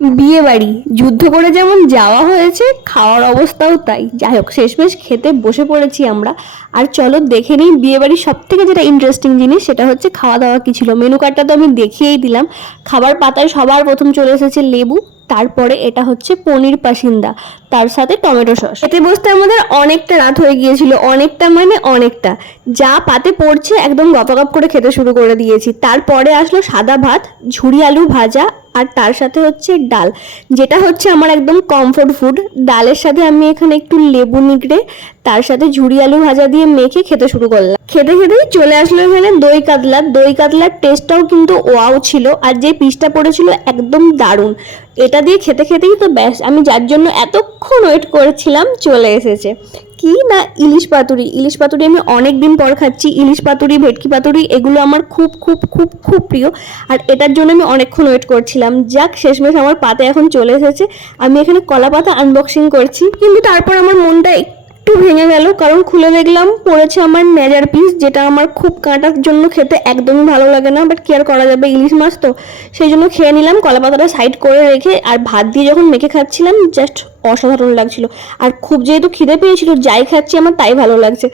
বিয়ে বাড়ি যুদ্ধ করে যেমন যাওয়া হয়েছে, খাওয়ার অবস্থাও তাই। যাই হোক, শেষমেশ খেতে বসে পড়েছি আমরা। আর চলো দেখে নিই বিয়ে বাড়ির সব থেকে যেটা ইন্টারেস্টিং জিনিস, সেটা হচ্ছে খাওয়া দাওয়া কি ছিল। মেনু কার্ডটা তো আমি দেখিয়েই দিলাম। খাবার পাতায় সবার প্রথম চলে এসেছে লেবু, তারপরে এটা হচ্ছে পনির পাসিন্দা, তার সাথে টমেটো সস। খেতে বসতে আমাদের অনেকটা রাত হয়ে গিয়েছিল, অনেকটা মানে অনেকটা। যা পাতে পড়ছে একদম গপাগপ করে খেতে শুরু করে দিয়েছি। তারপরে আসলো সাদা ভাত, ঝুরি আলু ভাজা, আর তার সাথে হচ্ছে ডাল, যেটা হচ্ছে আমার একদম কমফোর্ট ফুড। ডালের সাথে আমি এখানে একটু লেবু নিগড়ে তার সাথে ঝুরি আলু ভাজা দিয়ে মেখে খেতে শুরু করলাম। খেতে খেতেই চলে আসলো এখানে দই কাতলা। দই কাতলার টেস্টটাও কিন্তু ওয়াও ছিল, আর যে পিসটা পড়েছিল একদম দারুণ। এটা দিয়ে খেতে খেতেই তো ব্যাস, আমি যার জন্য এতক্ষণ ওয়েট করেছিলাম চলে এসেছে। কি না, ইলিশ পাতুরি। ইলিশ পাতুরি আমি অনেক দিন পর খাচ্ছি। ইলিশ পাতুরি, ভেটকি পাতুরি এগুলো আমার খুব খুব খুব খুব প্রিয়, আর এটার জন্য আমি অনেকক্ষণ ওয়েট করছিলাম। যাক, শেষমেশ আমার পাতে এখন চলে এসেছে। আমি এখানে কলা পাতা আনবক্সিং করছি, কিন্তু তারপর আমার মনটা একটু ভেঙে গেল, কারণ খুলে দেখলাম পড়েছে আমার নেজার পিস, যেটা আমার খুব কাঁটার জন্য খেতে একদমই ভালো লাগে না। বাট কি আর করা যাবে, ইলিশ মাছ তো, সেই জন্য খেয়ে নিলাম কলা পাতাটা সাইড করে রেখে। আর ভাত দিয়ে যখন মেখে খাচ্ছিলাম, জাস্ট অসাধারণ লাগছিল। আর খুব যেহেতু খিদে পেয়েছিল, যাই খাচ্ছি আমার তাই ভালো লাগছে।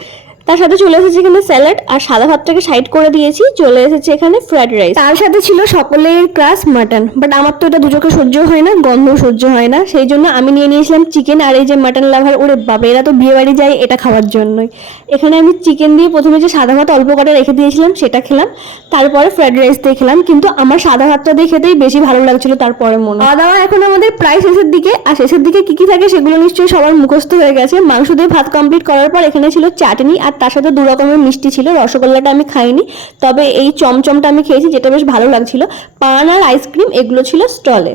তার সাথে চলে এসেছে এখানে স্যালাড, আর সাদা ভাতটাকে সাইড করে দিয়েছি। চলে এসেছে এখানে ফ্রাইড রাইস, তার সাথে ছিল সকলের ক্রাশ মাটন। বাট আমার তো এটা দুচোখে সহ্য হয় না, গন্ধ সহ্য হয় না, সেই জন্য আমি নিয়ে নিয়েছিলাম চিকেন। আর এই যে মাটন লাভার, ওরে বাবা, এরা তো বিয়ে বাড়ি যায় এটা খাওয়ার জন্যই। এখানে আমি চিকেন দিয়ে প্রথমে যে সাদা ভাত অল্প করে রেখে দিয়েছিলাম সেটা খেলাম, তারপরে ফ্রাইড রাইস দিয়ে খেলাম। কিন্তু আমার সাদা ভাতটা দিয়ে খেতেই বেশি ভালো লাগছিল তারপরে মনে। খাওয়া দাওয়া এখন আমাদের প্রায় শেষের দিকে, আর শেষের দিকে কি কি থাকে সেগুলো নিশ্চয়ই সবার মুখস্থ হয়ে গেছে। মাংস দিয়ে ভাত কমপ্লিট করার পর এখানে ছিল চাটনি, আর তার সাথে 2 রকমের মিষ্টি ছিল। রসগোল্লাটা আমি খাইনি, তবে এই চমচমটা আমি খেয়েছি, যেটা বেশ ভালো লাগছিল। পান আর আইসক্রিম এগুলো ছিল স্টলে।